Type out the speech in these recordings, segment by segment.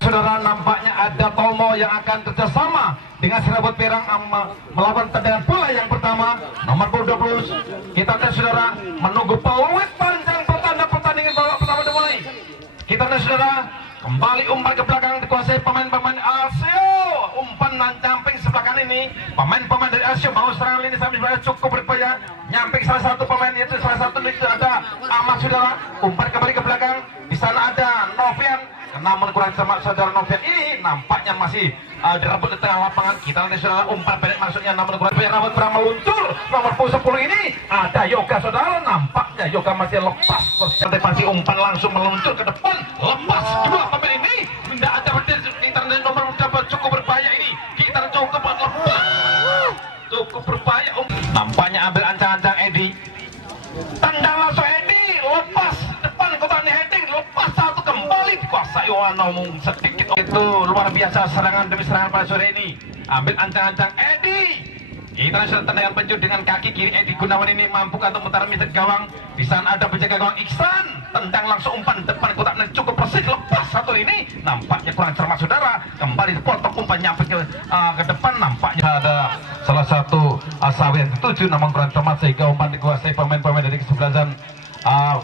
Saudara, nampaknya ada Tomo yang akan kerjasama dengan Serabut Perang melawan tendangan bola yang pertama nomor 20. Kita lihat saudara, menunggu peluit panjang pertanda pertandingan babak pertama dimulai. Kita lihat saudara, kembali umpan ke belakang dikuasai pemain-pemain Alsio. Umpan dan camping sebelah kanan ini pemain-pemain dari Alsio bangun serangan lini sampai cukup berbahaya. Nyamping salah satu pemain, yaitu salah satu itu ada Ahmad saudara. Umpan kembali ke belakang, di sana ada Novian, namun kurang cermat saudara. Novian ini nampaknya masih direbut di tengah lapangan. Kita nanti saudara, umpan pendek maksudnya, namun kurang banyak. Rambut Perang meluncur nomor 10 ini ada Yoga saudara. Nampaknya Yoga masih lepas, antisipasi umpan langsung meluncur ke depan, lepas dua pemain ini. Tidak ada berdiri. Kita nanti nomor cukup berbahaya ini. Kita cukup lepas, cukup berbahaya. Nampaknya ambil ancang-ancang Edi, tendang langsung Edi, lepas depan kotak heading, lepas satu kembali dikuasai Wano sedikit. Itu luar biasa serangan demi serangan pada sore ini. Ambil ancang-ancang Edi. Kita sudah tendangan penjuru dengan kaki kiri. Edi Gunawan ini mampu untuk memutar mid gawang. Di sana ada penjaga gawang Iksan, tendang langsung umpan depan kotak cukup persis, lepas satu ini. Nampaknya kurang cermat saudara. Kembali dipotong umpan nyampe ke depan. Nampaknya ada salah satu Asawi yang ketujuh, namun kurang cermat sehingga umpan dikuasai pemain-pemain dari kesebelasan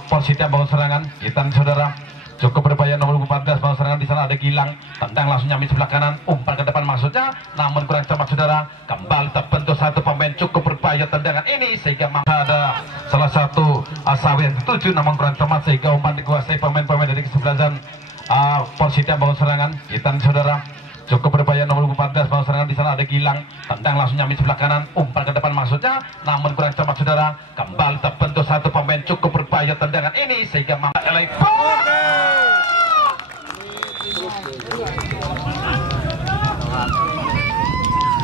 Persita bangun serangan. Kita saudara, cukup berbahaya nomor 14 bangun serangan. Di sana ada Gilang, tendang langsung nyampe sebelah kanan, umpan ke depan maksudnya, namun kurang cermat saudara. Kembali terbentuk satu pemain, cukup berbahaya tendangan ini sehingga ada salah satu Asawi yang ketujuh, namun kurang cermat sehingga umpan dikuasai pemain-pemain dari kesebelasan Persita bangun serangan. Kita saudara, cukup berbahaya nomor 14 bangun serangan. Di sana ada Gilang, tendang langsung nyampe sebelah kanan, umpan ke depan maksudnya, namun kurang cermat saudara. Kembali terbentuk satu pemain, cukup berbahaya tendangan ini sehingga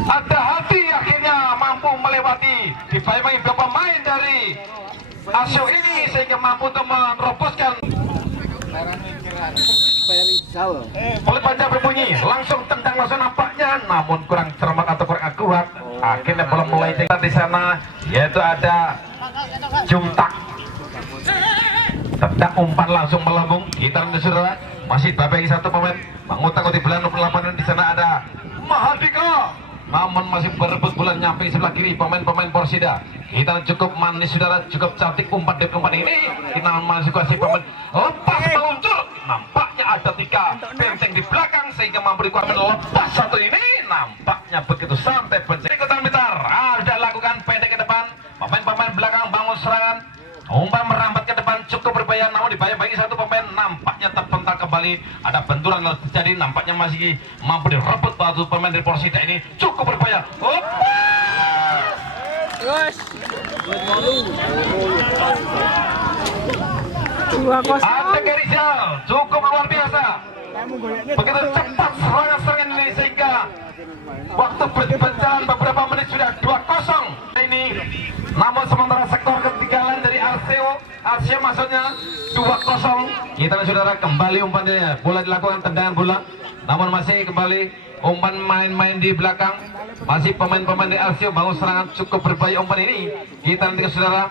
ada hati akhirnya mampu melewati dibayangi beberapa pemain dari Asio ini sehingga mampu untuk meneroboskan. Oleh panjang berbunyi, langsung tendang langsung nampaknya, namun kurang cermat atau kurang akurat. Akhirnya belum mulai di sana, yaitu ada Jumtak, tendang umpan langsung melambung. Kita nanti saudara, masih babangi satu pemain mengutak di belakang lapangan. Di sana ada Mahardika, namun masih berebut bulan nyampe sebelah kiri pemain-pemain Persida. Kita cukup manis saudara, cukup cantik umpan dari umpan ini. Kita masih kuasai pemain, lepas meluncur. Nampaknya ada tiga benteng di belakang sehingga mampu dikuasai, lepas satu ini. Nampaknya begitu santai benteng. Ikutan Blitar, sudah lakukan pendek ke depan. Pemain-pemain belakang bangun serangan, umpan merambat ke depan, cukup berbahaya, namun dibayang-bayangi satu pemain. Nampaknya terpental kembali, ada benturan yang terjadi. Nampaknya masih mampu direbut satu pemain dari Persida ini, cukup berbahaya. Ada Gerizal, cukup luar biasa. Begitu cepat serangan-serangan ini sehingga waktu berjalan beberapa menit sudah 2-0 ini. Namun sementara sektor ketinggalan dari Arsio maksudnya 2-0. Kita saudara, kembali umpannya, bola dilakukan tendangan bola, namun masih kembali umpan main-main di belakang. Masih pemain-pemain di Arsio bangun serangan, cukup berbahaya umpan ini. Kita nanti saudara,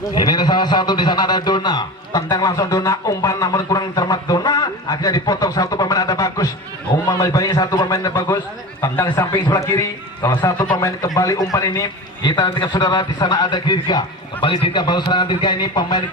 ini ada salah satu. Di sana ada Dona, tendang langsung Dona, umpan namun kurang cermat Dona. Akhirnya dipotong satu pemain, ada Bagus, umpan baik satu pemain ada Bagus, tendang samping sebelah kiri salah satu pemain. Kembali umpan ini kita nanti saudara. Di sana ada Dirga, kembali Dirga bangun serangan. Dirga ini pemain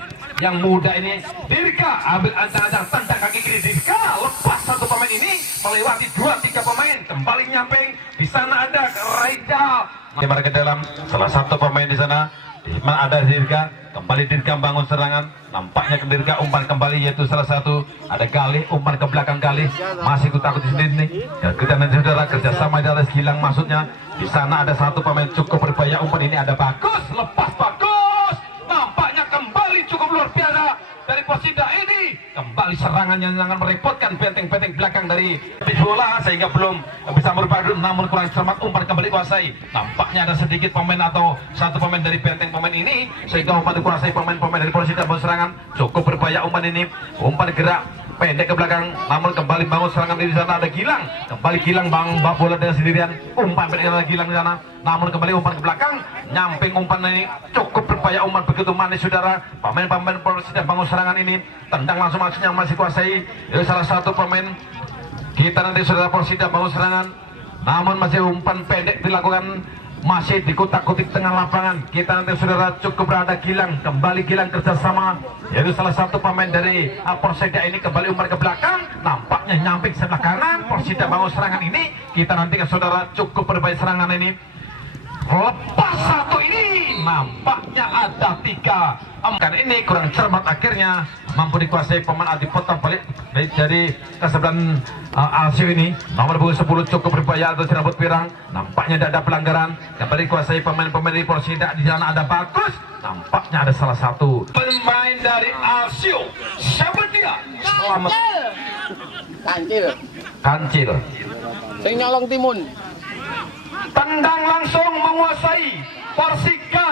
yang muda ini. Dirga ambil ancang-ancang, tendang kaki kiri. Dirga lepas satu pemain ini melewati 2-3 pemain, kembali nyamping. Di sana ada Raja, dimana ke dalam salah satu pemain di sana. Di mana ada Dirga, kembali Dirga bangun serangan. Nampaknya ke Dirga, umpan kembali, yaitu salah satu ada Galih, umpan ke belakang Galih, masih takut di sini nih. Ya, kita nanti saudara kerjasama di atas Gilang maksudnya. Di sana ada satu pemain, cukup berbahaya umpan ini, ada Bagus, lepas Bagus. Nampaknya kembali cukup luar biasa dari Persida ini. Kembali serangannya sangat merepotkan benteng-benteng belakang dari bola sehingga belum bisa merubah, namun kurang cermat umpan kembali kuasai. Nampaknya ada sedikit pemain atau satu pemain dari benteng pemain ini sehingga umpan dikuasai pemain-pemain dari Persida. Serangan cukup berbahaya umpan ini, umpan gerak pendek ke belakang, namun kembali bangun serangan di sana ada Gilang, kembali Gilang bang bola dengan sendirian, umpan pendek ada Gilang di sana, namun kembali umpan ke belakang, nyamping umpan ini cukup berupaya umpan begitu manis saudara. Pemain-pemain Persija bangun serangan ini, tendang langsung maksudnya masih kuasai salah satu pemain kita nanti saudara Persija bangun serangan, namun masih umpan pendek dilakukan. Masih dikutak-kutik tengah lapangan. Kita nanti saudara cukup berada Gilang. Kembali Gilang kerjasama, yaitu salah satu pemain dari Persija ini kembali umpan ke belakang. Nampaknya nyamping sebelah kanan. Persija bangun serangan ini. Kita nanti saudara cukup berbaik serangan ini. Lepas satu ini. Nampaknya ada 3. Kan ini kurang cermat, akhirnya mampu dikuasai pemain Adi potong balik dari kesebelahan Alsio ini. Nomor 10 cukup berbahaya atau serabut pirang. Nampaknya tidak ada pelanggaran. Kembali dikuasai pemain-pemain dari Persija. Di sana ada Bagus. Nampaknya ada salah satu pemain dari Alsio. Siapa dia? Selamat. Kancil. Sing nyolong timun. Tendang langsung menguasai Persija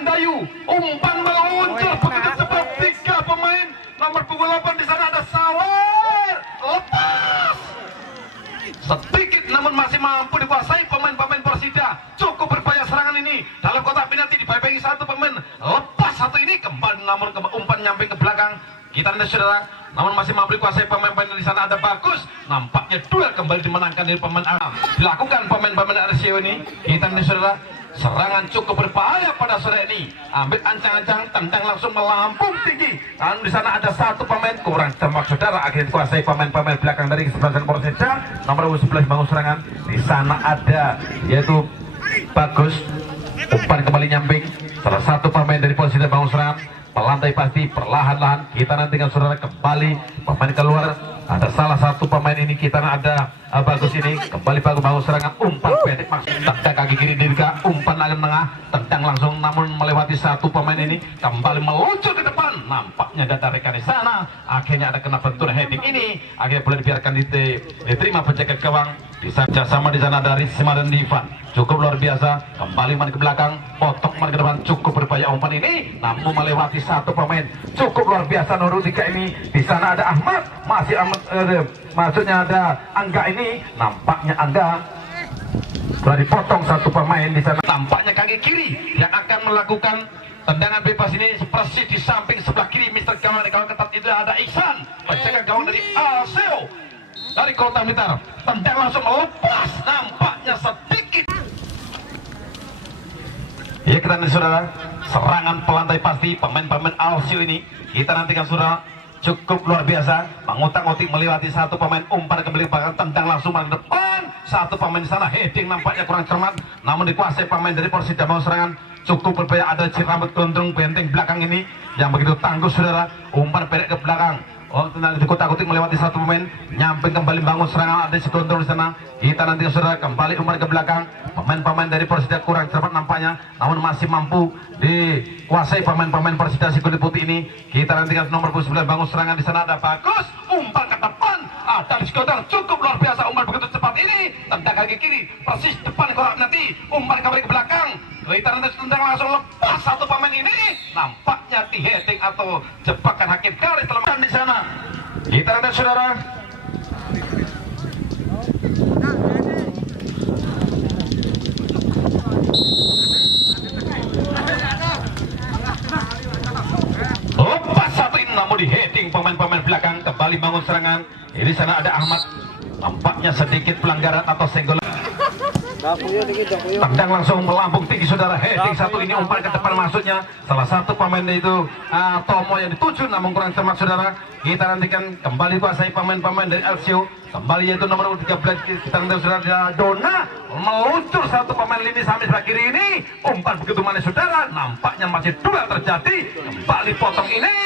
Dayu. Umpan meluncur begitu cepat 3 pemain. Nomor punggung 8 di sana ada Sawer. Lepas. Sedikit namun masih mampu dikuasai pemain-pemain Persija. Cukup berbahaya serangan ini. Dalam kotak penalti dibayangi satu pemain. Lepas satu ini kembali namun umpan nyamping ke belakang. Kita lihat saudara, namun masih mampu dikuasai pemain-pemain di sana ada Bagus. Nampaknya duel kembali dimenangkan dari pemain A. Dilakukan pemain-pemain RCO ini. Kita lihat saudara, serangan cukup berbahaya pada sore ini. Ambil ancang-ancang, tendang langsung melampung tinggi. Dan di sana ada satu pemain kurang cermat saudara. Akhirnya dikuasai pemain-pemain belakang dari kesebelasan Persija. Nomor 11 bangun serangan. Di sana ada yaitu Bagus. Umpan kembali nyamping. Salah satu pemain dari Persija bangun serangan. Pelantai pasti perlahan-lahan. Kita nantikan saudara kembali pemain keluar. Ada salah satu pemain ini, kita ada Bagus ini kembali Bagus bangun serangan, umpan pendek maksud tendang kaki kiri Dirga, umpan agak tengah, tendang langsung namun melewati satu pemain ini, kembali meluncur ke depan. Nampaknya ada rekan di sana. Akhirnya ada kena benturan heading ini. Akhirnya boleh dibiarkan diterima penjaga gawang. Di sana sama di sana dari Risma dan Divan. Cukup luar biasa. Kembali main ke belakang, potong main ke depan, cukup berbahaya umpan ini, namun melewati satu pemain. Cukup luar biasa nomor 3 ini. Di sana ada Ahmad, masih Ahmad, maksudnya ada Angga ini. Nampaknya Angga telah dipotong satu pemain di sana. Nampaknya kaki kiri yang akan melakukan tendangan bebas ini persis di samping sebelah kiri Mister Gawang ketat itu ada Iksan, penjaga gawang dari Alsio dari Kota Blitar. Tendang langsung melepas, nampaknya sedikit. Ya kita nanti saudara, serangan pelantai pasti pemain-pemain Alsio ini. Kita nantikan saudara, cukup luar biasa. Mengutak-utik melewati satu pemain, umpan kembali bahkan tendang langsung ke depan. Satu pemain di sana heading nampaknya kurang cermat, namun dikuasai pemain dari Persija mau serangan. Cukup berbahaya, ada rambut gondrong benteng belakang ini yang begitu tangguh saudara. Umpan pendek ke belakang. Oh, tenang dikutak-kutik melewati satu pemain, nyamping kembali bangun serangan ada sekontrol di sana. Kita nanti saudara kembali umpan ke belakang. Pemain-pemain dari Persija kurang cepat nampaknya, namun masih mampu dikuasai pemain-pemain Persija si kulit putih ini. Kita nanti nomor 9 bangun serangan di sana ada Bagus. Umpan ke depan, ada sekontrol cukup luar biasa. Umpan begitu cepat ini, tendang kaki kiri, persis depan korak nanti. Umpan kembali ke belakang. Kita nanti tendang langsung lepas satu pemain ini. Nampaknya heading atau jebakan hakim kali telah di sana. Kita lihat saudara. Lepas satu ini namun di heading pemain-pemain belakang. Kembali bangun serangan. Di sana ada Ahmad. Nampaknya sedikit pelanggaran atau senggol. Tendang langsung melambung tinggi saudara, heading satu ini, umpan ke depan maksudnya salah satu pemain itu Tomo yang dituju namun kurang cermat saudara. Kita nantikan kembali kuasai pemain-pemain dari Alsio. Kembali yaitu nomor 13 kita nanti saudara Dona meluncur satu pemain lini sampai sebelah kiri ini, umpan begitu manis saudara. Nampaknya masih duel terjadi, kembali potong ini.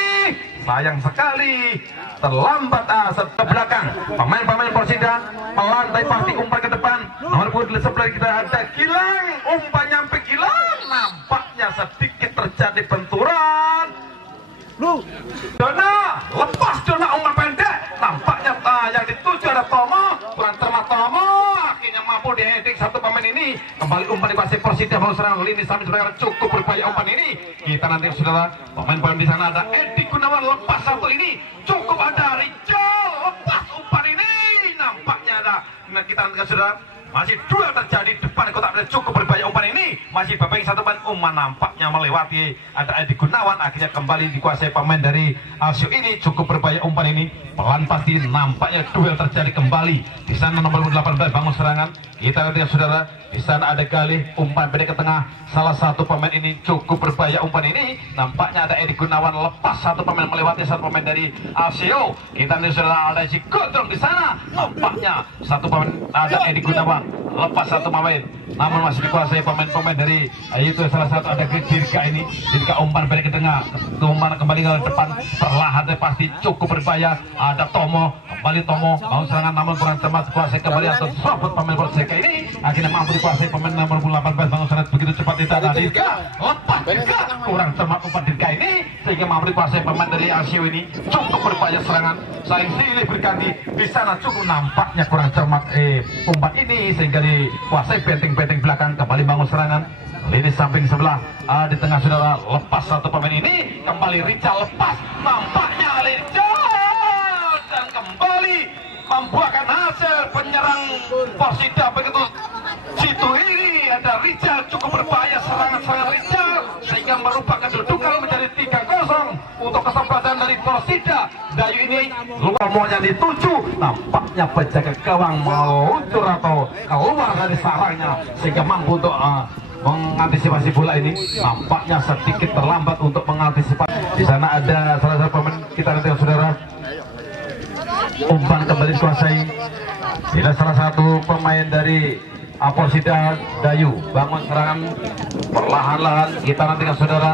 Sayang sekali terlambat ke belakang pemain-pemain Persija. Pelantai pasti umpan ke depan. Nomor 11 kita ada Gilang, umpan nyampe Gilang. Nampaknya sedikit terjadi benturan. Dona lepas, Dona umpan pendek. Nampaknya yang dituju ada Tomo, kurang cermat Tomo. Akhirnya mampu di heading satu pemain ini. Kembali umpan di pasir Persija mau serang lini sampai sebenarnya cukup berbahaya umpan ini. Kita nanti saudara pemain-pemain di sana ada Edi Gunawan, lepas satu ini cukup ada Richard. kita nantikan saudara. Masih duel terjadi depan kotak penalti, cukup berbahaya umpan ini. Masih babak satu ban, umpan nampaknya melewati ada Edi Gunawan, akhirnya kembali dikuasai pemain dari Alsio ini. Cukup berbahaya umpan ini, pelan pasti nampaknya duel terjadi kembali. Di sana nomor 18 bangun serangan. Kita lihat saudara, di sana ada Galih, umpan pendek ke tengah. Salah satu pemain ini cukup berbahaya umpan ini. Nampaknya ada Edi Gunawan, lepas satu pemain melewati satu pemain dari Alsio. Kita lihat saudara, ada si Gondrong di sana. Nampaknya satu pemain ada Edi Gunawan, lepas satu pemain, namun masih dikuasai pemain-pemain dari itu salah satu ada Dirga ini. Dirga umpan balik ke tengah, umpan kembali ke depan, perlahan pasti cukup berbahaya. Ada Tomo, kembali Tomo, mau serangan namun kurang cepat, kuasai kembali atau serobot pemain Perseka ini. Akhirnya mampu dikuasai pemain nomor 18 bangun serangan begitu cepat itu ada Dirga, lepas Dirga, kurang cepat umpan Dirga ini sehingga mampu dikuasai pemain dari Alsio ini. Cukup berbahaya serangan, saling silih berganti di sana, cukup nampaknya kurang cermat umpan ini sehingga dikuasai benteng-benteng belakang. Kembali bangun serangan lini samping sebelah, di tengah saudara, lepas satu pemain ini, kembali Richard lepas, nampaknya Richard dan kembali membuahkan hasil. Penyerang Persida begitu situ ini ada Richard, cukup berbahaya serangan-serangan Richard sehingga merubah kedudukan menjadi 3-0 untuk kesempatan dari Persida Dayu ini. Luarnya dituju, nampaknya penjaga gawang meluncur atau keluar dari sarangnya sehingga mampu untuk mengantisipasi bola ini. Nampaknya sedikit terlambat untuk mengantisipasi. Di sana ada salah satu pemain, kita nanti saudara, umpan kembali dikuasai. Bila salah satu pemain dari Persida Dayu bangun serangan perlahan-lahan, kita nantikan saudara.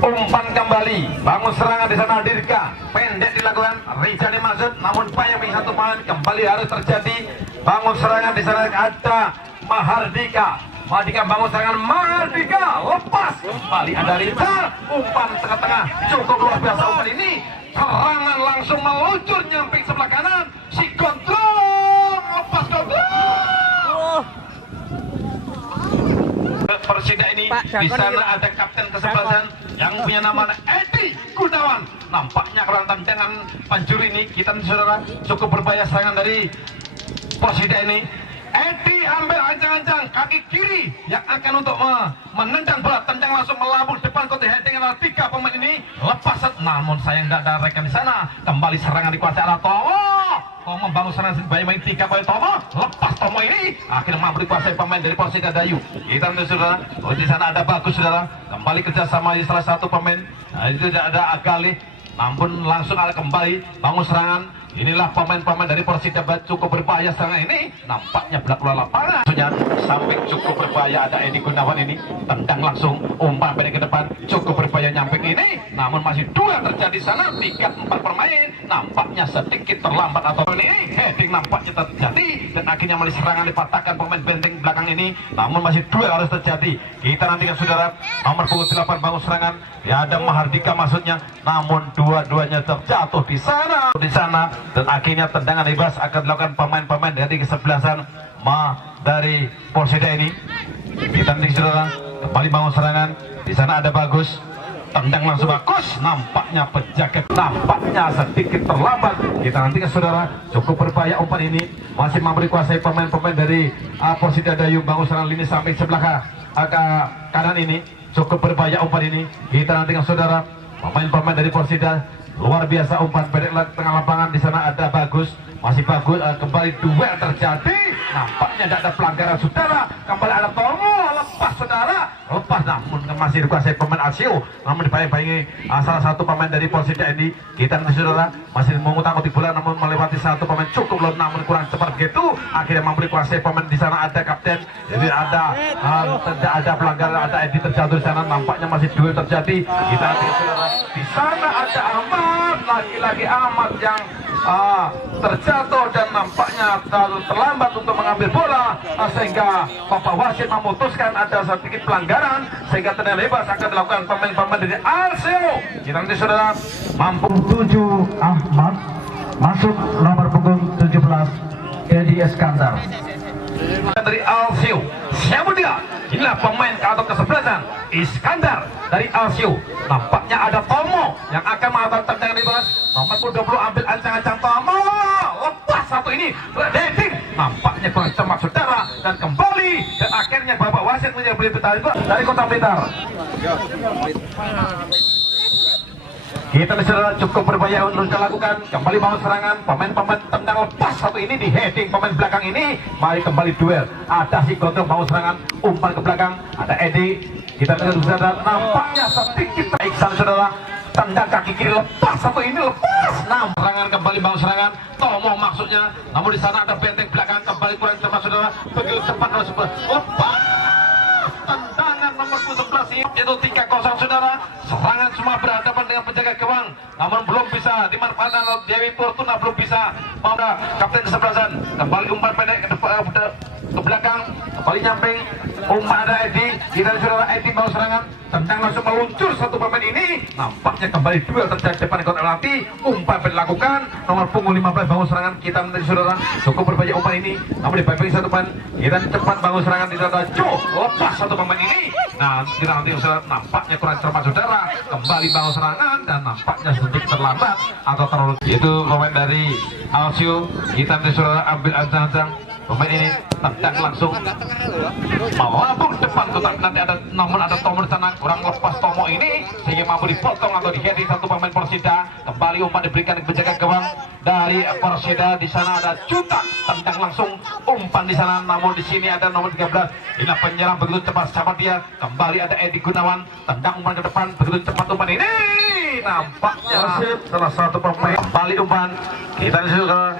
Umpan kembali, bangun serangan di sana Dirga, pendek dilakukan, Rizani masuk, namun payung satu pemain kembali harus terjadi. Bangun serangan di sana ada Mahardika, Mahardika bangun serangan, Mahardika lepas, kembali ada Rizal, umpan tengah-tengah, cukup luar biasa umpan ini. Serangan langsung meluncur nyamping sebelah kanan, si Gondrong lepas Gondrong. Persida ini di sana ada kapten kesebelasan yang punya nama Edi Gunawan. Nampaknya kurang tendangan penjuru ini, kita saudara, cukup berbahaya serangan dari Persida ini. Edi ambil ancang-ancang kaki kiri yang akan untuk menendang bola, tendang langsung melabur depan kotak heading adalah 3 pemain ini, lepas namun sayang tidak ada rekan di sana. Kembali serangan dikuasai oleh Tomo membangun serangan sebagai main 3 poin. Tomo lepas, Tomo ini akhirnya mampu dikuasai pemain dari Persida Dayu. Kita lihat saudara, di sana ada Bagus saudara, kembali kerjasama di salah satu pemain. Itu ada Agali, namun langsung ada kembali bangun serangan. Inilah pemain-pemain dari Persida cukup berbahaya serangan ini, nampaknya belakang lapangan. Samping cukup berbahaya ada Edi Gunawan ini, tendang langsung, umpan pendek ke depan, cukup berbahaya nyamping ini, namun masih dua terjadi sana, 3-4 pemain, nampaknya sedikit terlambat atau ini, heading nampaknya terjadi, dan akhirnya melalui serangan dipatahkan pemain benteng belakang ini, namun masih dua harus terjadi. Kita nantikan saudara, nomor punggung 8 bangun serangan, ya ada Mahardika maksudnya, namun dua-duanya terjatuh di sana, dan akhirnya tendangan bebas akan dilakukan pemain-pemain dari kesebelasan dari Persida ini. Kita nanti saudara, kembali bangun serangan, di sana ada Bagus, tendang langsung Bagus, nampaknya penjaga nampaknya sedikit terlambat. Kita nanti saudara, cukup berbahaya umpan ini, masih mampu dikuasai pemain-pemain dari Persida Dayu. Bangun serangan lini samping sebelah kanan ini, cukup berbahaya umpan ini. Kita nantikan saudara, pemain-pemain dari Persida luar biasa, umpan pendek tengah lapangan. Di sana ada Bagus, masih Bagus, kembali duel terjadi, nampaknya tidak ada pelanggaran saudara. Kembali ada Tomo, lepas saudara, lepas, namun masih dikuasai pemain Alsio, namun dibayangi salah satu pemain dari Persida ini. Kita nanti saudara, masih mengutak-utik bola namun melewati satu pemain, cukup loh namun kurang cepat begitu, akhirnya mampu dikuasai pemain. Di sana ada kapten, jadi tidak ada pelanggaran, ada Edi terjatuh di sana, nampaknya masih duel terjadi. Kita nanti saudara, di sana ada Ahmad, lagi-lagi Ahmad yang terjatuh dan nampaknya terlambat untuk mengambil bola, sehingga Bapak wasit memutuskan ada sedikit pelanggaran sehingga tendangan bebas akan dilakukan pemain-pemain dari Alsio. Kita nanti saudara, mampu 7 Ahmad masuk nomor punggung 17 Edi Iskandar dari Alsio. Siapa dia? Inilah pemain kartu ke-11 Iskandar dari Alsio. Nampaknya ada Tomo yang akan mengatakan tendangan di balas. Nomor 20 ambil ancang-ancang Tomo. Lepas satu ini, heading. Nampaknya kurang cermat saudara, dan kembali dan akhirnya Bapak wasit menjadi Blitar dari Kota Blitar. Kita saudara cukup berbahaya untuk lakukan. Kembali bangun serangan, pemain-pemain tendang lepas satu ini di heading pemain belakang ini. Mari kembali duel. Ada si Gondrong bangun serangan, umpan ke belakang. Ada Edi. Kita lihat saudara, nampaknya sedikit teriksan saudara. Tendang kaki kiri lepas satu ini, lepas. Nah, serangan kembali bangun serangan. Tomo maksudnya. Namun di sana ada benteng belakang, kembali kurang cepat saudara. Begitu cepat lepas. Tendangan nomor 11 itu 3-0 saudara. Serangan semua berhadapan dengan penjaga gawang, namun belum bisa dimanfaatkan oleh Dewi Fortuna, belum bisa. Maura kapten ke-11 kembali umpan pendek ke belakang, kembali nyamping umpan ada Edi. Kita saudara Edi bawa serangan, tendang langsung meluncur satu pemain ini. Nampaknya kembali duel terjadi depan kotak penalti. Umpan dilakukan nomor punggung 15 bangun serangan. Kita menjadi saudara cukup berbahaya umpan ini, namun dibaik satu pemain. Kita cepat bangun serangan di data lepas satu pemain ini. Nah, kita nanti saudara nampaknya kurang cermat saudara. Kembali bangun serangan dan nampaknya sedikit terlambat atau terlalu. Itu pemain dari Alsio. Kita nanti saudara ambil ancang-ancang. Pemain ini tendang langsung melambung depan kotak penalti. Ada namun ada Tomo di sana, kurang lepas Tomo ini sehingga mampu dipotong atau diheading satu pemain Persida. Kembali umpan diberikan ke penjaga gawang dari Persida. Di sana ada Juta, tendang langsung umpan di sana, namun di sini ada nomor 13. Inilah penyerang begitu cepat sama dia. Kembali ada Edi Gunawan, tendang umpan ke depan begitu cepat umpan ini. Nampaknya salah satu pemain kembali umpan. Kita juga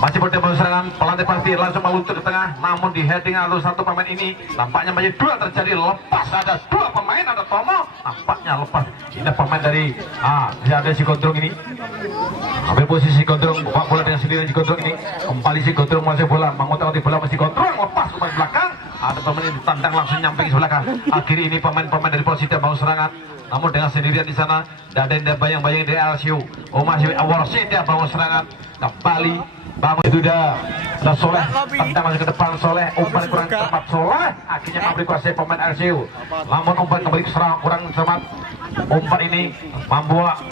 masih berdebatan serangan, pelantik pasti langsung meluncur ke tengah, namun di heading alur satu pemain ini. Nampaknya masih dua terjadi, lepas ada dua pemain, ada Tomo, nampaknya lepas. Ini pemain dari ada si Gondrong ini, ambil posisi Gondrong, buka bola dengan sendiri si Gondrong ini. Kembali si Gondrong masih bola, mengotak-otak bola masih Gondrong, lepas pemain belakang. Ada pemain ini ditandang langsung nyamping ke belakang. Akhirnya ini pemain-pemain dari Persida mau serangan, namun dengan sendirian di sana. Ada bayang-bayang dari Alsio. Masih Persida bawa serangan. Kembali bangun itu udah Soleh, tendang masuk ke depan Soleh, umpan kurang tepat Soleh, akhirnya memberi kuasa pemain Alsio. Namun umpan kembali ke serang kurang cermat. Umpan ini membuat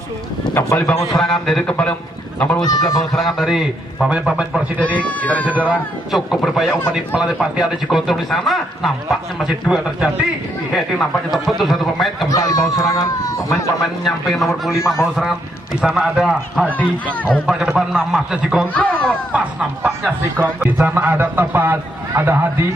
kembali bangun serangan dari kembali nomor 11 bangun serangan dari pemain-pemain Persida ini. Kita lihat saudara cukup berbahaya umpan di pelatih pasti ada si Gondrong di sana. Nampaknya masih dua terjadi di heading, nampaknya terbentur satu pemain. Kembali bangun serangan pemain-pemain nyamping nomor 5 bangun serangan. Di sana ada Hadi, umpan ke depan, namasnya si Gondrong, lepas nampaknya si Gondrong. Di sana ada tepat, ada Hadi.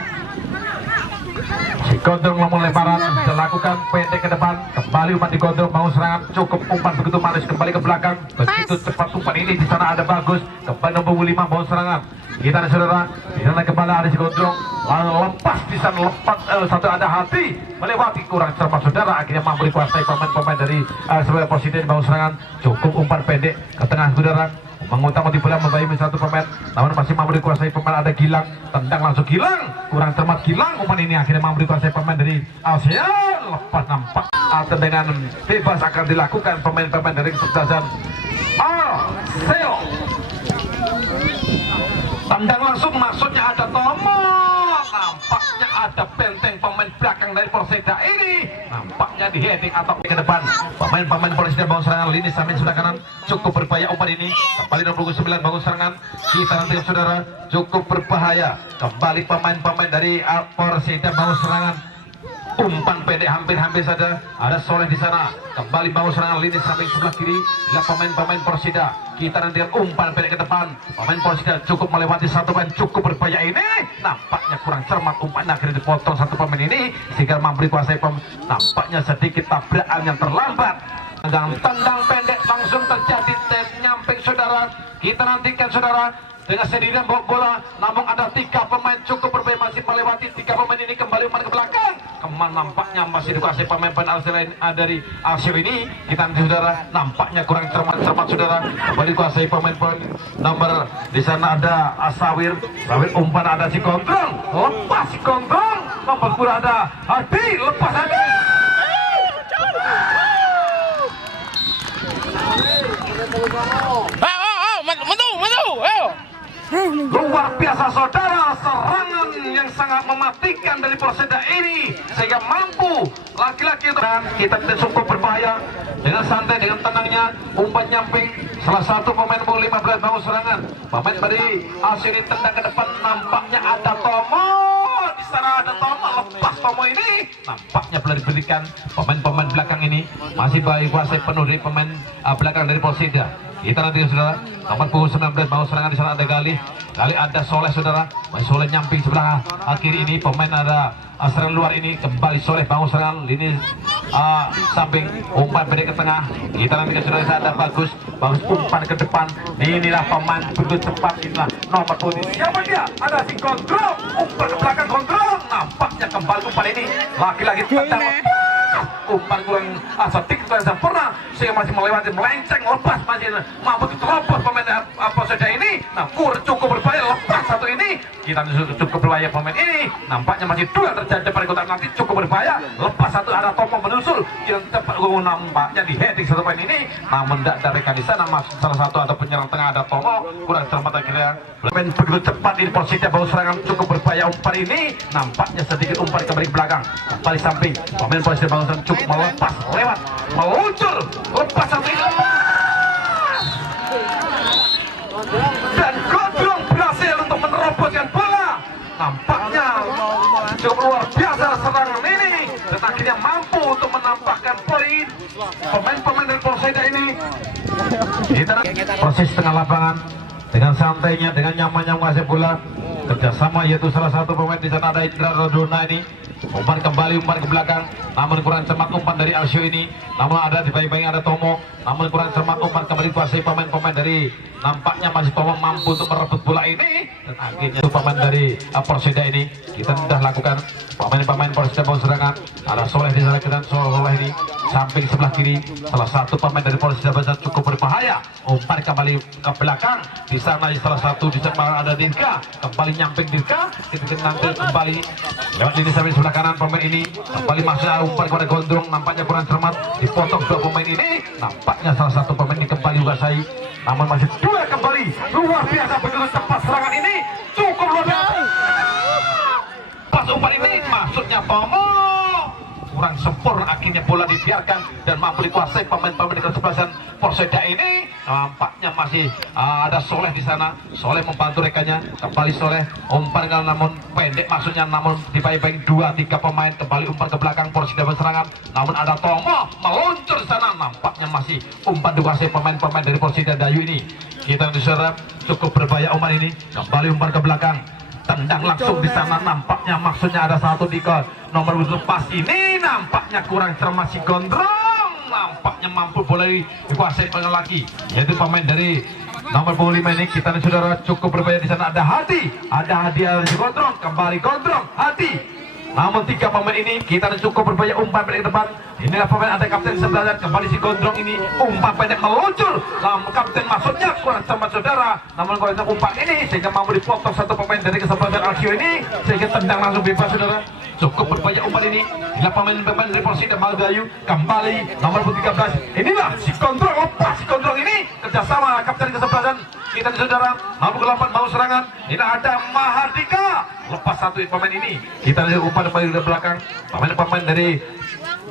Si Gondrong ngomong lebaran, dilakukan pendek ke depan, kembali umpan di Gondrong, mau serangan, cukup umpan begitu manis, kembali ke belakang, begitu cepat umpan ini. Di sana ada Bagus, kembali nomor 5 mau serangan. Kita ada saudara, di sana kembali ada si Gondrong, lalu lepas di sana, lepas satu ada Hati, melewati kurang cermat saudara, akhirnya mampu dikuasai pemain-pemain dari sebagai Persida mau serangan. Cukup umpan pendek ke tengah saudara, mengutamakan bola membayar satu pemain, namun masih mampu dikuasai pemain ada Gilang, tendang langsung Gilang, kurang cermat Gilang. Umpan ini akhirnya mampu dikuasai pemain dari Asia, lepas nampak atau dengan bebas akan dilakukan pemain-pemain dari kesebelasan Alsio. Tendang langsung maksudnya ada Tomo, nampaknya ada benteng pemain belakang dari Persida ini, nampaknya di heading atau ke depan. Pemain-pemain Persida bangun serangan lini samping sebelah kanan, cukup berbahaya umpan ini. Kembali nomor 9 bangun serangan. Kita nanti saudara cukup berbahaya. Kembali pemain-pemain dari Persida bangun serangan. Umpan pendek hampir-hampir saja. Ada Soleh di sana. Kembali bangun serangan lini samping sebelah kiri. Lihat pemain-pemain Persida. Kita nanti umpan pendek ke depan. Pemain Persida cukup melewati satu pemain cukup berbahaya ini. Nampaknya kurang cermat umpan, akhirnya dipotong satu pemain ini sehingga mampu dikuasai nampaknya sedikit tabrakan yang terlambat. Tendang pendek langsung terjadi nyamping saudara. Kita nantikan saudara dengan sendirian bawa bola, namun ada 3 pemain cukup berbahaya, masih melewati 3 pemain ini. Kembali umpan ke belakang, kemana nampaknya masih dikuasai pemain-pemain dari Alsio ini. Kita nanti saudara nampaknya kurang cermat saudara, kembali dikuasai pemain-pemain nomor. Di sana ada Asawir, umpan ada si Gondrong, lepas si Gondrong, nomor 10 ada Hadi, lepas Hadi. Maju, ayo. Luar biasa saudara, serangan yang sangat mematikan dari Perseda ini sehingga mampu laki-laki dan kita tidak cukup berbahaya dengan santai, dengan tenangnya umpan nyamping salah satu pemain nomor 15 bangun serangan. Pemain dari Asiri tendang ke depan, nampaknya ada Tomo. Di sana ada Tomo, lepas Tomo ini nampaknya boleh diberikan pemain-pemain belakang ini masih baik kuasai penuh dari pemain belakang dari Perseda. Kita nanti saudara, nomor punggung 19 bangun serangan di sana ada Gali ada Soleh saudara, Soleh nyamping sebelah kiri ini pemain ada serangan luar ini kembali Soleh bangun serangan lini samping umpan pendek ke tengah. Kita nanti saudara ada bagus umpan ke depan. Inilah pemain begitu cepat, inilah nomor punggung. Siapa dia? Ada si Gondrong, umpan ke belakang Gondrong. Nampaknya kembali umpan ini laki-laki tendang. Umpan kurang sedikit kurang sempurna sehingga masih melewati melenceng lepas masih mampu diterobos pemain Perseda ini. Nah cukup berbahaya lepas satu ini. Kita cukup berbahaya pemain ini nampaknya masih dua terjadi pada kotak nanti cukup berbahaya lepas satu ada Tomo menusul. Kita cepat nampaknya di heading satu pemain ini namun tidak ada rekan di sana masuk salah satu atau penyerang tengah ada Tomo kurang cermat akhirnya. Pemain begitu cepat ini Perseda baru serangan cukup berbahaya umpan ini nampaknya sedikit umpan kembali ke belakang kembali samping pemain Perseda bangun cukup melepas lewat meluncur lepas sampai dan Gondrong berhasil untuk meneroboskan bola. Nampaknya cukup luar biasa serangan ini dan akhirnya mampu untuk menampakkan poin pemain-pemain dari Perseda ini. Kita proses tengah lapangan dengan santainya, dengan nyamannya menguasai bola kerjasama yaitu salah satu pemain di sana ada Indra Rodona ini. Umpan kembali umpan ke belakang namun kurang cermat umpan dari Alsio ini namun ada di bayi-bayi ada Tomo namun kurang cermat umpan kembali kuasai pemain-pemain dari nampaknya masih Tomo mampu untuk merebut bola ini dan akhirnya itu pemain dari Perseda ini kita sudah lakukan pemain-pemain Perseda mau serangan ada Soleh di sana dan Soleh ini samping sebelah kiri salah satu pemain dari Perseda cukup berbahaya umpan kembali ke belakang di sana salah satu di sana ada Dirga kembali nyamping Dirga nanti kembali lewat lini sampai sebelah kanan pemain ini kembali masuk umpan kepada Gondrong nampaknya kurang cermat dipotong dua pemain ini nampaknya salah satu pemain ini kembali Ugasai namun masih dua kembali luar biasa begitu cepat serangan ini cukup luar biasa pas umpan ini maksudnya Tomo kurang sempurna akhirnya bola dibiarkan dan mampu dikuasai pemain-pemain di kesebelasan Perseda ini nampaknya masih ada Soleh di sana Soleh membantu rekannya kembali Soleh umpan namun pendek maksudnya namun dibayang 2-3 pemain kembali umpan ke belakang Perseda berserangan namun ada Tomo meluncur di sana nampaknya masih umpan dikuasai pemain-pemain dari Perseda Dayu ini. Kita diserap cukup berbahaya umpan ini kembali umpan ke belakang tendang langsung di sana nampaknya maksudnya ada satu di nomor lepas ini nampaknya kurang cermat si Gondrong nampaknya mampu bola dikuasai pemain lagi yaitu pemain dari nomor 5 ini. Kita nih saudara cukup berbahaya di sana ada hadiah di Gondrong kembali Gondrong namun 3 pemain ini kita cukup berbahaya umpan pendek depan. Inilah pemain ada kapten sebelah kembali si Gondrong ini umpan pendek meluncur namun kapten maksudnya kurang cermat saudara namun kurang umpan ini sehingga mampu dipotong satu pemain dari kesebelasan Alsio ini sehingga tendang langsung bebas saudara cukup berbahaya umpan ini. Inilah pemain-pemain dari Perseda Malgayu kembali nomor 13 inilah si Gondrong lepas si Gondrong ini kerjasama kapten kesebelasan kita saudara mampu ke-8 mau serangan. Ini ada Mahardika lepas satu pemain ini kita lihat umpan kembali ke belakang pemain-pemain dari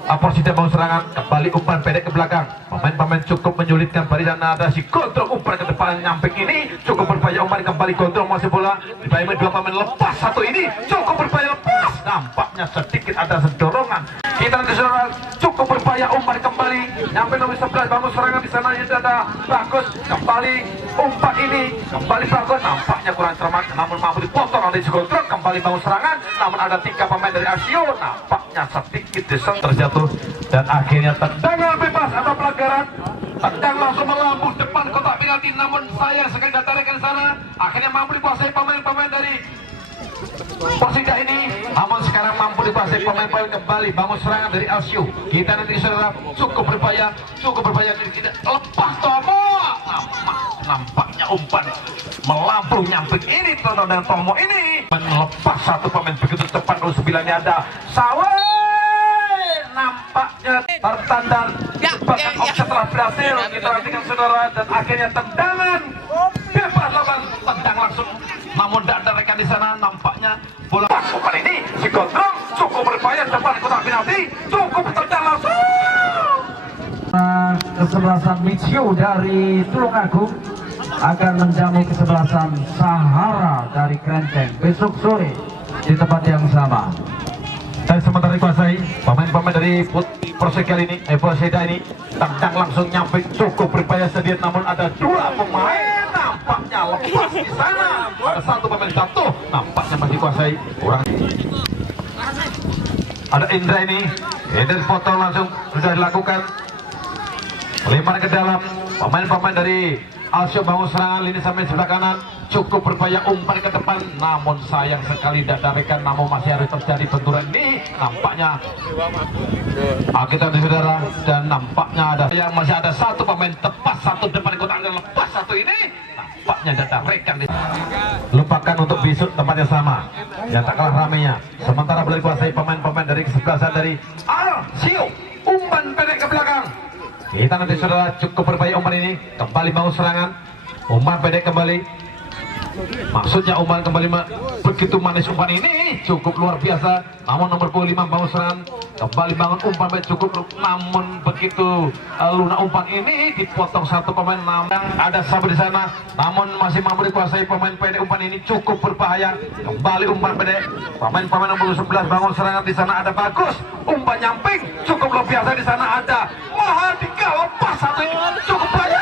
Perseda mau serangan kembali umpan pendek ke belakang pemain-pemain cukup menyulitkan pada sana ada si Gondrong umpan ke depan nyamping ini cukup berbahaya umpan kembali Gondrong masih bola dibayang 2 pemain lepas satu ini cukup berbahaya lepas nampaknya sedikit ada sedorongan. Kita nanti saudara cukup berbahaya umpan kembali nyampe nomor 11 bangun serangan di sana ada bagus kembali umpan ini kembali bagus nampaknya kurang cermat namun mampu dipotong oleh si Gondrong kembali bangun serangan namun ada 3 pemain dari Asio nampaknya sedikit deseng terjatuh dan akhirnya tendangan bebas atau pelanggaran tendang langsung melambung depan kotak penalti namun sayang sekali datangkan di sana akhirnya mampu dikuasai pemain-pemain dari Perseda ini namun sekarang mampu dikuasai pemain-pemain kembali bangun serangan dari Alsio. Kita nanti saudara cukup berbahaya tidak lepas Tomo nampaknya umpan melambung nyamping ini dan Tomo ini melepas satu pemain begitu cepat 9 nya ada Sawe nampaknya tertandang bahkan offset telah berhasil kita nantikan saudara dan akhirnya tendangan bebas lawan tendang langsung, namun tidak ada rekan di sana. Nampaknya bola umpan ini si Gondrong cukup berbahaya depan kotak penalti, cukup tendang langsung. Kesebelasan Michio dari Tulungagung akan menjamu kesebelasan Sahara dari Krenteng besok sore di tempat yang sama. Dan sementara dikuasai pemain-pemain dari Persik kali ini, Persida ini tendang langsung nyamping, cukup berbahaya sedikit, namun ada dua pemain nampaknya lepas di sana. Ada satu pemain jatuh, nampaknya masih dikuasai kurang. Ada Indra ini, foto langsung sudah dilakukan. Lempar ke dalam, pemain-pemain dari Alsio bangun serangan lini sampai sebelah kanan, cukup berbahaya, umpan ke depan, namun sayang sekali tidak darikan, namun masih harus terjadi benturan ini. Nampaknya kita saudara, dan nampaknya ada yang masih ada satu pemain tepat satu depan kotak dan lepas satu ini, nampaknya tidak rekan. Lupakan untuk besok tempat yang sama, yang tak kalah ramainya. Sementara boleh dikuasai pemain-pemain dari kesebelasan dari Alsio, umpan pendek ke belakang. Kita nanti saudara, cukup berbahaya umpan ini, kembali bangun serangan, umpan pendek kembali, maksudnya umpan kembali begitu manis umpan ini, cukup luar biasa. Namun nomor 25 bangun serangan, kembali bangun umpan pendek cukup, namun begitu lunak umpan ini dipotong satu pemain. Namun ada sabar di sana, namun masih mampu dikuasai pemain pendek. Umpan ini cukup berbahaya, kembali umpan pendek, pemain-pemain nomor 11 bangun serangan. Di sana ada bagus, umpan nyamping, cukup luar biasa. Di sana ada Mahardika, lepas satu ini, cukup bahaya.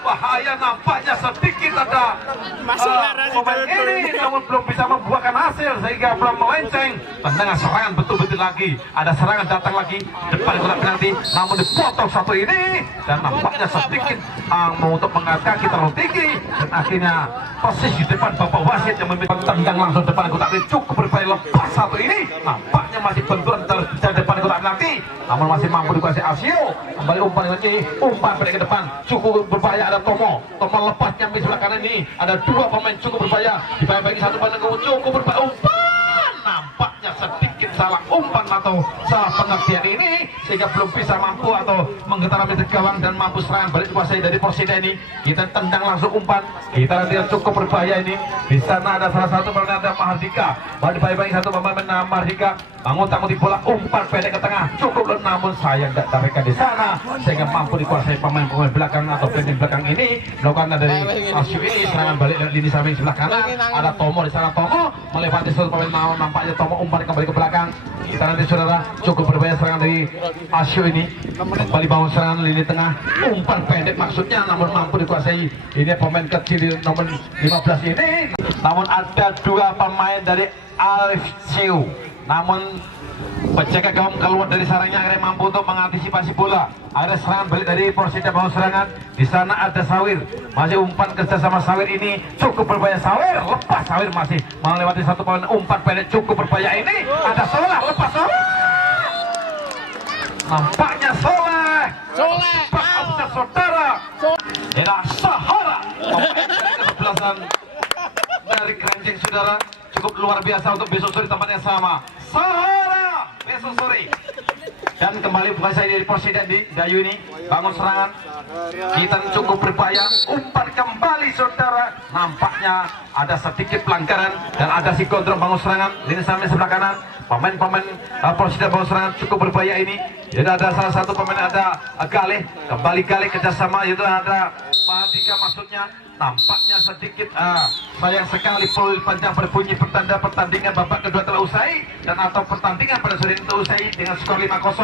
Bahaya, nampaknya sedikit ada pemain ini, namun belum bisa membuahkan hasil sehingga belum melenceng. Tendangan serangan betul-betul lagi, ada serangan datang lagi depan kotak penalti, namun dipotong satu ini, dan nampaknya sedikit mau untuk mengangkat kaki terlalu tinggi, dan akhirnya posisi di depan bapak wasit yang memiliki tendang langsung depan kotak penalti, cukup berbahaya. Lepas satu ini, nampaknya masih benturan dari depan kotak penalti, namun masih mampu dikuasai Alsio. Kembali umpan ini, umpan pendek ke depan, cukup berbahaya. Ada Tomo lepas nyampe sebelah kanan ini, ada dua pemain cukup berbahaya, dibagi satu pandang cukup berbahaya, umpan nampaknya sedikit salah umpan atau salah pengertian ini sehingga belum bisa mampu atau menggetar di gawang dan mampu serangan balik dikuasai dari Persida ini. Kita tendang langsung umpan, kita lihat cukup berbahaya ini. Di sana ada salah satu pemain, ada Mahardika, bagi satu pemain Mahardika bangun di bola, umpan pendek ke tengah, cukup, namun sayang tidak dapatkan di sana sehingga mampu dikuasai pemain-pemain belakang atau pemain belakang ini. Melakukan dari Alsio ini serangan balik dari lini samping sebelah kanan, ada Tomo di sana. Tomo melewati satu pemain, nampaknya Tomo umpan kembali ke belakang. Kita nanti saudara, cukup berbahaya serangan dari Alsio ini, kembali bangun serangan lini tengah, umpan pendek maksudnya, namun mampu dikuasai. Ini pemain kecil di nomor 15 ini, namun ada dua pemain dari Alsio, namun penjaga gawang keluar dari sarangnya, akhirnya mampu untuk mengantisipasi bola. Ada serangan balik dari Persida bangun serangan. Di sana ada Sawir, masih umpan kerja sama Sawir ini, cukup berbahaya. Sawir lepas, Sawir masih melewati satu pemain, umpan pendek cukup berbahaya ini. Ada Soleh, lepas Soleh, nampaknya Soleh Pak saudara, era Sahara kesebelasan dari Krenteng saudara, cukup luar biasa untuk besok sore tempat yang sama. Sahara besok sore, dan kembali saya dari Persida di Dayu ini bangun serangan, kita cukup berbahaya, umpan kembali saudara, nampaknya ada sedikit pelanggaran dan ada si Gondrong bangun serangan lini samping sebelah kanan. Pemain-pemain Persida bangun serangan cukup berbahaya ini. Jadi ada salah satu pemain, ada Galih, kembali Galih kerjasama, itu ada Mahardika maksudnya. Nampaknya sedikit sayang sekali peluit panjang berbunyi pertanda pertandingan babak kedua telah usai, dan atau pertandingan pada sore ini telah usai dengan skor 5-0.